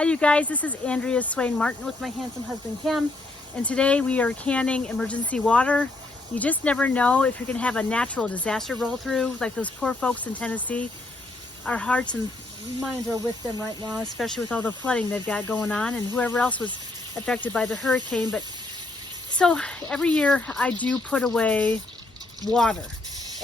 Hi you guys, this is Andrea Swain Martin with my handsome husband Kim, and today we are canning emergency water. You just never know if you're going to have a natural disaster roll through, like those poor folks in Tennessee. Our hearts and minds are with them right now, especially with all the flooding they've got going on and whoever else was affected by the hurricane. But so every year I do put away water.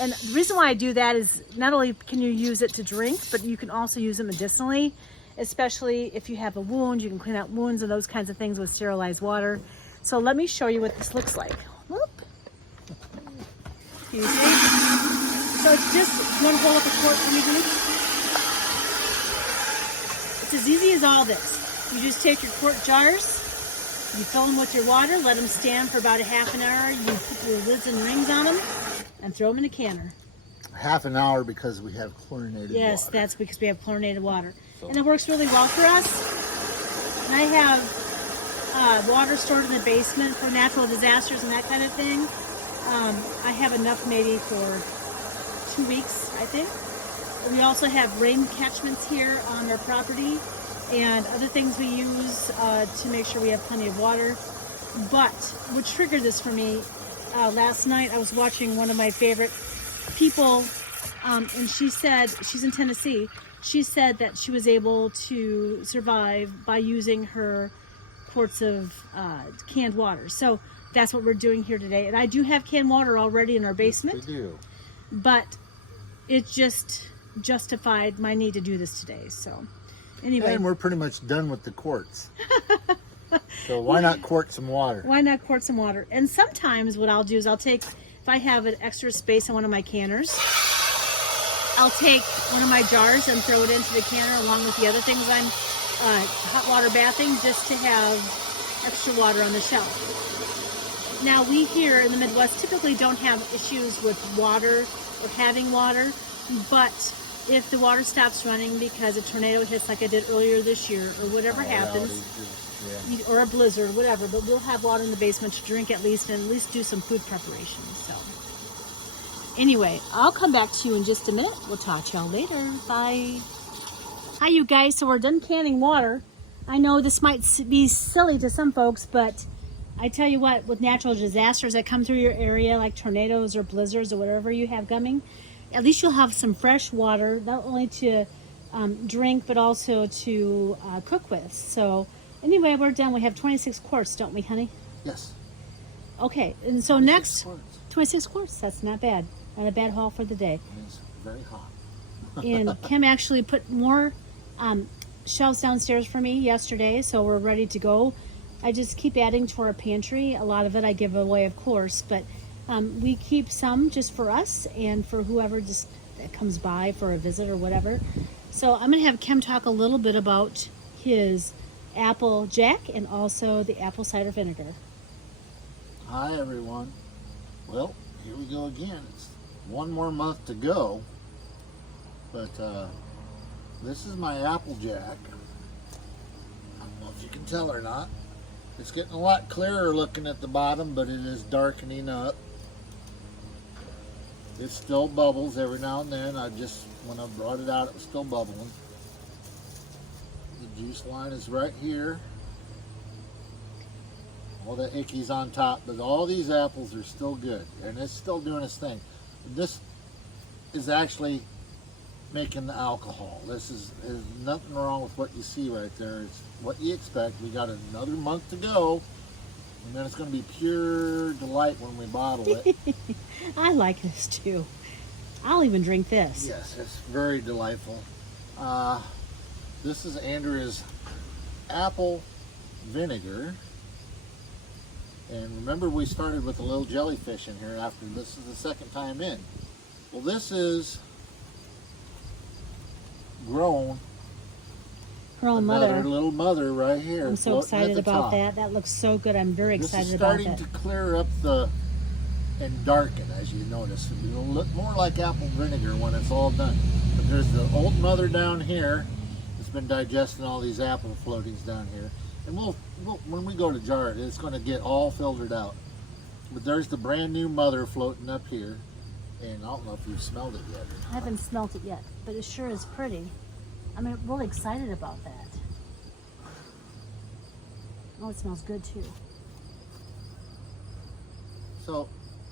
And the reason why I do that is not only can you use it to drink, but you can also use it medicinally, especially if you have a wound. You can clean out wounds and those kinds of things with sterilized water. So let me show you what this looks like. Whoop. You see? So it's just, you want to hold up a quart for me, dude? It's as easy as all this. You just take your quart jars, you fill them with your water, let them stand for about a half an hour. You put your lids and rings on them and throw them in a canner. Half an hour because we have chlorinated water. Yes, that's because we have chlorinated water. So. And it works really well for us. And I have water stored in the basement for natural disasters and that kind of thing. I have enough maybe for 2 weeks, I think. We also have rain catchments here on our property and other things we use to make sure we have plenty of water. But what triggered this for me, last night I was watching one of my favorite people, and she said, she's in Tennessee, she said that she was able to survive by using her quarts of canned water. So that's what we're doing here today. And I do have canned water already in our basement. Yes, we do. But it just justified my need to do this today. So anyway. And we're pretty much done with the quarts. So why not quart some water? Why not quart some water? And sometimes what I'll do is I'll take, if I have an extra space on one of my canners, I'll take one of my jars and throw it into the canner along with the other things I'm hot water bathing, just to have extra water on the shelf. Now we here in the Midwest typically don't have issues with water or having water, but if the water stops running because a tornado hits like I did earlier this year or whatever happens, or a blizzard, whatever, but we'll have water in the basement to drink at least, and at least do some food preparation. So anyway, I'll come back to you in just a minute. We'll talk to y'all later. Bye. Hi you guys, so we're done canning water. I know this might be silly to some folks, but I tell you what, with natural disasters that come through your area, like tornadoes or blizzards or whatever you have coming, at least you'll have some fresh water, not only to drink, but also to cook with. So anyway, we're done. We have 26 quarts, don't we, honey? Yes. Okay, and so next, quarts. 26 quarts, that's not bad. Not a bad haul for the day. It's very hot. And Kim actually put more shelves downstairs for me yesterday, so we're ready to go. I just keep adding to our pantry. A lot of it I give away, of course, but we keep some just for us and for whoever just that comes by for a visit or whatever. So I'm going to have Kim talk a little bit about his apple jack and also the apple cider vinegar. Hi everyone. Well, here we go again. It's one more month to go, but this is my apple jack. I don't know if you can tell or not. It's getting a lot clearer looking at the bottom, but it is darkening up. It still bubbles every now and then. When I brought it out, it was still bubbling. The juice line is right here. All the icky's on top, but all these apples are still good, and it's still doing its thing. This is actually making the alcohol. There's nothing wrong with what you see right there. It's what you expect. We got another month to go, and then it's going to be pure delight when we bottle it. I like this too. I'll even drink this. Yes, it's very delightful. This is Andrea's apple vinegar. And remember, we started with a little jellyfish in here after this is the second time in. Well, this is grown mother. Little mother right here. I'm so excited about that. That looks so good. I'm very excited about that. This is starting to clear up and darken, as you notice. It'll look more like apple vinegar when it's all done. But there's the old mother down here. It's been digesting all these apple floatings down here. And we'll when we go to jar it, it's going to get all filtered out. But there's the brand new mother floating up here. And I don't know if you've smelled it yet. I haven't smelled it yet, but it sure is pretty. I'm really excited about that. Oh, it smells good too. So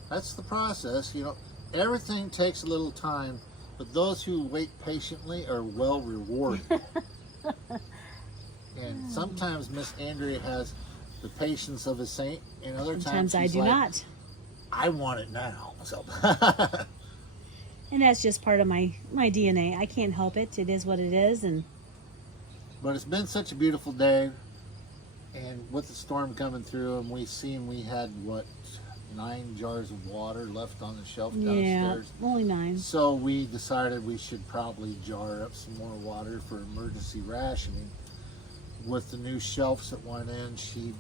that's the process. You know, everything takes a little time, but those who wait patiently are well rewarded. And sometimes Miss Andrea has the patience of a saint, and other Sometimes times I she's do like, not. I want it now. So And that's just part of my DNA. I can't help it. It is what it is. And but it's been such a beautiful day, and with the storm coming through, and we had what, 9 jars of water left on the shelf downstairs. yeah, only 9. So we decided we should probably jar up some more water for emergency rationing. With the new shelves that went in, she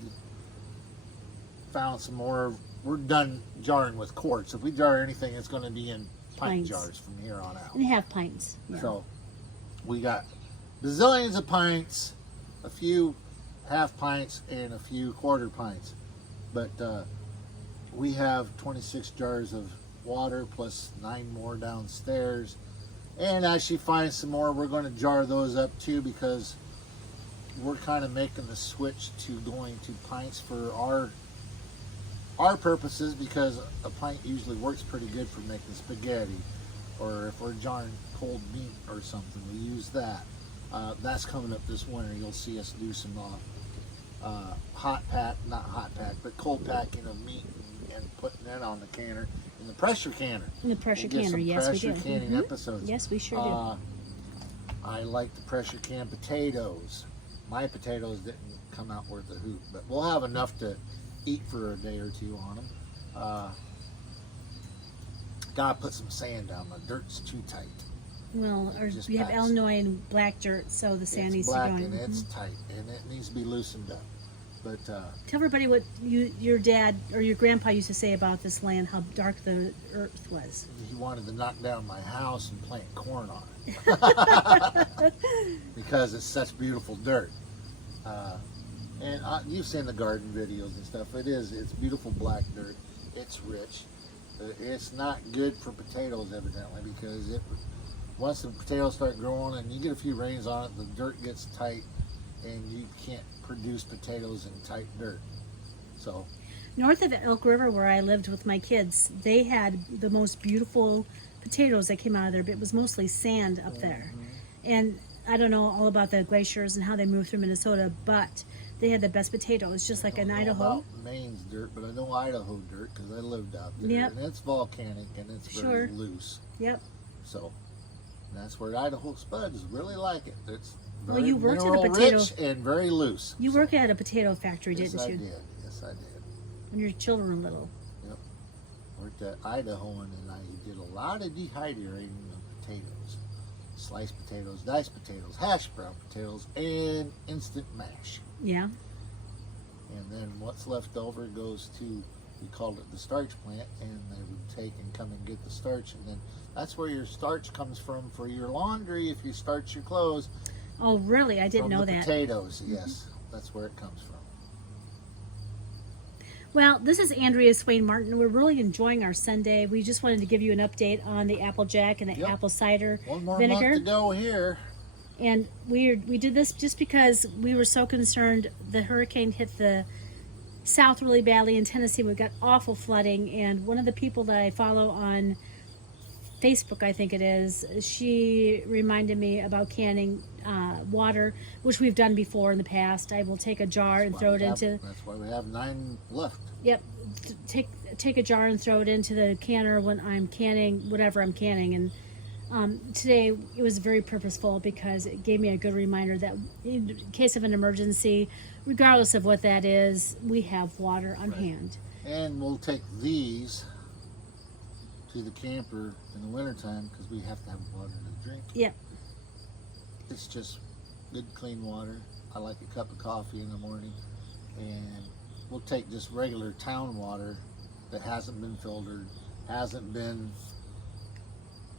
found some more. We're done jarring with quarts. If we jar anything, it's going to be in pint Pints. jars from here on out. And half pints. Yeah. So we got bazillions of pints, a few half pints, and a few quarter pints. But we have 26 jars of water plus 9 more downstairs. And as she finds some more, we're going to jar those up too, because we're kind of making the switch to going to pints for our purposes, because a pint usually works pretty good for making spaghetti, or if we're jarring cold meat or something, we use that. That's coming up this winter. You'll see us do some but cold packing of meat and putting that on the canner in the pressure canner. In the pressure We'll get canner, some yes, we pressure do. canning episodes. Yes, we sure do. I like the pressure can potatoes. My potatoes didn't come out worth a hoot, but we'll have enough to eat for a day or two on them. Gotta put some sand down. The dirt's too tight. Well, Just we have packs. Illinois and black dirt, so the sand needs It's black to go in. and it's tight, and it needs to be loosened up. But Tell everybody what your dad or your grandpa used to say about this land, how dark the earth was. he wanted to knock down my house and plant corn on it because it's such beautiful dirt. And you've seen the garden videos and stuff. It's beautiful black dirt. It's rich. It's not good for potatoes, evidently, because once the potatoes start growing and you get a few rains on it, the dirt gets tight and you can't produce potatoes in tight dirt. So North of Elk River, where I lived with my kids, they had the most beautiful potatoes that came out of there, but it was mostly sand up there. And I don't know all about the glaciers and how they moved through Minnesota, but they had the best potatoes, just like in I don't know Idaho. about Maine's dirt, but I know Idaho dirt because I lived out there. Yep. And it's volcanic and it's very loose. Yep. So that's where Idaho spuds really like it. It's Well, very you worked at a mineral potato- rich and very loose. You worked at a potato factory, Yes, didn't I you? did. Yes, I did. When your children were little. Yep. Worked at Idaho, and then I did a lot of dehydrating of potatoes. Sliced potatoes, diced potatoes, hash brown potatoes, and instant mash. Yeah. And then what's left over goes to, we called it the starch plant, and they would take and come and get the starch, and then that's where your starch comes from for your laundry if you starch your clothes. Oh, really? I didn't From know the that. potatoes, yes. That's where it comes from. Well, this is Andrea Swain Martin. We're really enjoying our Sunday. We just wanted to give you an update on the Applejack and the Yep. apple cider One more vinegar. month to go here. And we did this just because we were so concerned. The hurricane hit the south really badly in Tennessee. We got awful flooding, and one of the people that I follow on Facebook, I think it is, she reminded me about canning water, which we've done before in the past. I will take a jar and throw it into. That's why we have 9 left. Yep, take a jar and throw it into the canner when I'm canning whatever I'm canning. And today it was very purposeful because it gave me a good reminder that in case of an emergency, regardless of what that is, we have water on hand. And we'll take these to the camper in the wintertime because we have to have water to drink. Yep. It's just good, clean water. I like a cup of coffee in the morning. And we'll take just regular town water that hasn't been filtered, hasn't been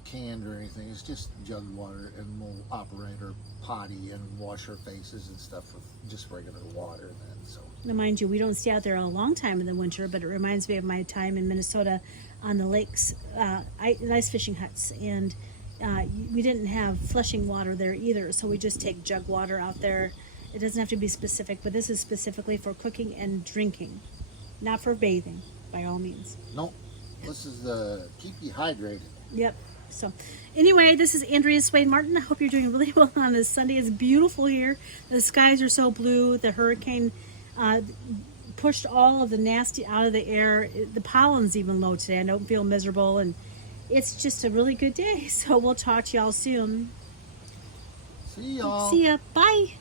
canned or anything. It's just jugged water, and we'll operate our potty and wash our faces and stuff with just regular water then. So Now, mind you, we don't stay out there a long time in the winter, but it reminds me of my time in Minnesota on the lakes, ice fishing huts, and we didn't have flushing water there either, so we just take jug water out there It doesn't have to be specific, but this is specifically for cooking and drinking, not for bathing, by all means. Nope. This is keep you hydrated. Yep. So, anyway, this is Andrea Swain Martin. I hope you're doing really well on this Sunday. It's beautiful here. The skies are so blue. The hurricane pushed all of the nasty out of the air. The pollen's even low today. I don't feel miserable, and it's just a really good day. So we'll talk to y'all soon. See y'all. See ya. Bye.